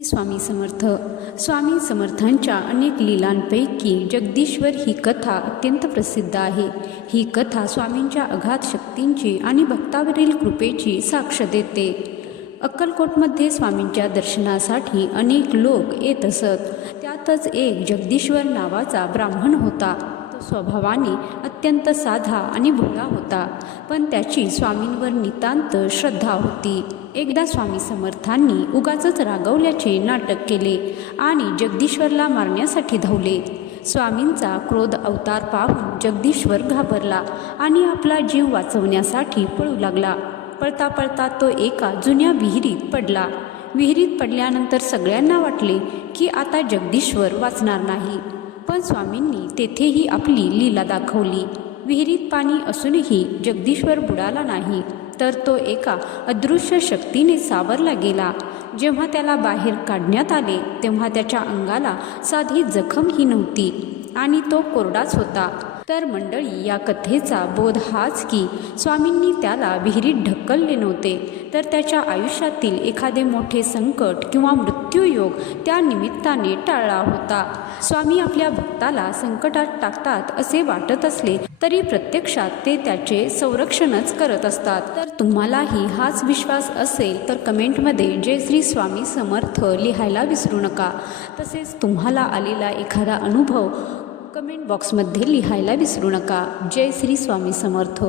स्वामी समर्थ. स्वामी समर्थांच्या अनेक लीलांपैकी जगदीश्वर ही कथा अत्यंत प्रसिद्ध आहे. ही कथा स्वामींच्या अगाध शक्तींची आणि भक्तावरील कृपेची साक्ष देते. अक्कलकोटमध्ये स्वामींच्या दर्शनासाठी अनेक लोक येत असत. त्यातच एक जगदीश्वर नावाचा ब्राह्मण होता. तो स्वभावाने अत्यंत साधा आणि भोळा होता, पण त्याची स्वामींवर नितांत श्रद्धा होती. एकदा स्वामी समर्थांनी उगाचच रागवल्याचे नाटक केले आणि जगदीश्वरला मारण्यासाठी धावले. स्वामींचा क्रोध अवतार पाहून जगदीश्वर घाबरला आणि आपला जीव वाचवण्यासाठी पळू लागला. पळता पळता तो एका जुन्या विहिरीत पडला. विहिरीत पडल्यानंतर सगळ्यांना वाटले की आता जगदीश्वर वाचणार नाही, पण स्वामींनी तेथेही आपली लीला दाखवली. विहिरीत पाणी असूनही जगदीश्वर बुडाला नाही, तर तो एका अदृश्य शक्तीने सावरला गेला. जेव्हा त्याला बाहेर काढण्यात आले तेव्हा त्याच्या अंगाला साधी जखमही नव्हती आणि तो कोरडाच होता. तर मंडळी, या कथेचा बोध हाच की स्वामींनी त्याला विहिरीत ढकलले नव्हते, तर त्याच्या आयुष्यातील एखादे मोठे संकट किंवा मृत्यूयोग त्या निमित्ताने टाळला होता. स्वामी आपल्या भक्ताला संकटात टाकतात असे वाटत असले तरी प्रत्यक्षात ते त्याचे संरक्षणच करत असतात. तर तुम्हालाही हाच विश्वास असेल तर कमेंटमध्ये जय श्री स्वामी समर्थ लिहायला विसरू नका. तसेच तुम्हाला आलेला एखादा अनुभव कमेंट बॉक्समध्ये लिहायला विसरू नका. जय श्री स्वामी समर्थ.